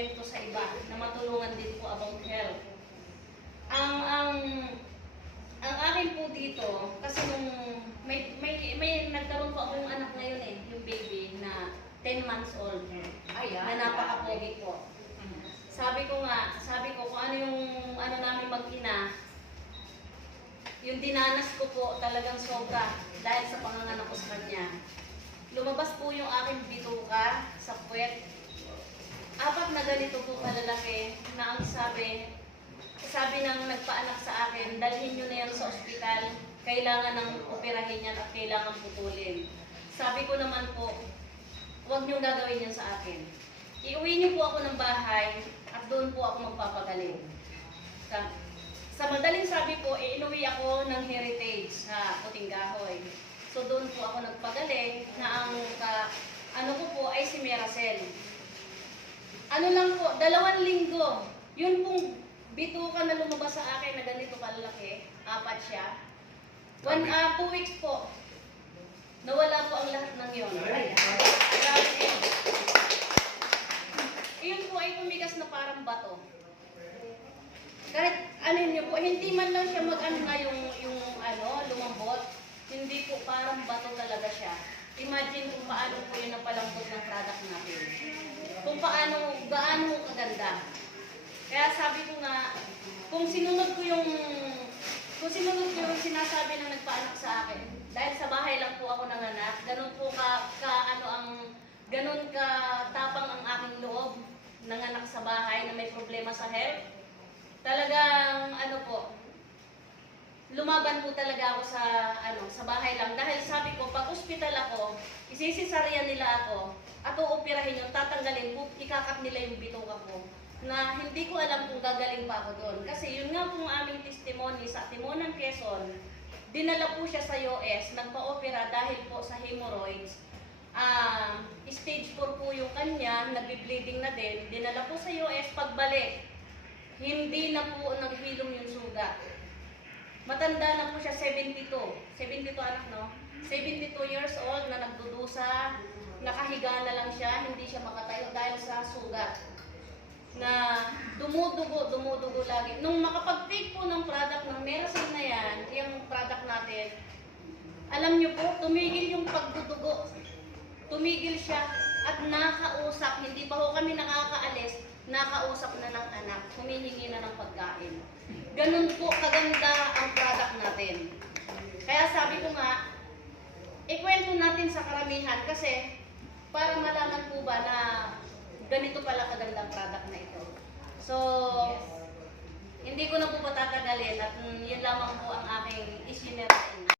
kwento sa iba na matulungan din po about health. Ang akin po dito, kasi nung may nagkaroon po akong anak ngayon yung baby na 10 months old. Na napaka-pogi po. Sabi ko kung ano yung namin mag-ina, yung dinanas ko po talagang sobra dahil sa panganganak ko sa kanya. Lumabas po yung aking bituka sa puwet. 4 na ganito po kalalaki na ang sabi ng nagpaanak sa akin, dalhin nyo na yan sa ospital, kailangan ng operahin yan at kailangan putulin. Sabi ko naman po, huwag nyo gagawin yan sa akin. Iuwi nyo po ako ng bahay at doon po ako magpapagaling. Sa madaling sabi po, inuwi ako ng Heritage sa Puting Gahoy. So doon po ako nagpagaling na ang ko po ay si Meracel. Ano lang po, 2 linggo, yun pong bituka na lumabas sa akin na ganito kalaki, 4 siya. 2 weeks po, nawala po ang lahat ng yun. Iyon po ay tumigas na parang bato. Kahit niyo po, hindi man lang siya lumambot. Hindi po, parang bato talaga siya. Imagine kung paano po yun napalambot ng product natin. Kung gaano kaganda. Kaya sabi ko nga, kung sinunod ko yung sinasabi ng nagpaanak sa akin, dahil sa bahay lang po ako nanganak, ganun ka tapang ang aking loob, nanganak sa bahay na may problema sa health. Talagang lumaban po talaga ako sa bahay lang. Dahil sabi ko, pag ospital ako, isisisarya nila ako, at uoperahin yung tatanggalin po, ikakat nila yung bituka ko. Na hindi ko alam kung gagaling pa ako doon. Kasi yun nga pong aming testimony sa Timonan, Quezon, dinala po siya sa US, nagpa-opera dahil po sa hemorrhoids. Stage 4 po yung kanya, nagbi-bleeding na din, dinala po sa US, pagbalik, hindi na po naghilom yung sugat. Matanda na po siya, 72 anak, no? 72 years old na nagdudusa, nakahiga na lang siya, hindi siya makatayo dahil sa sugat. Na dumudugo lagi. Nung makapag-take po ng product ng Meracel na yan, yung product natin, alam niyo po, tumigil yung pagdudugo. Tumigil siya at nakausap, hindi pa ho kami nakakaalis, nakausap na ng anak, humihingi na ng pagkain. Ganun po kaganda ang product natin. Kaya sabi ko nga, ikwento natin sa karamihan kasi para malaman po ba na ganito pala kagandang product na ito. So, hindi ko na po patatagalin at yun lamang po ang aking isinerain.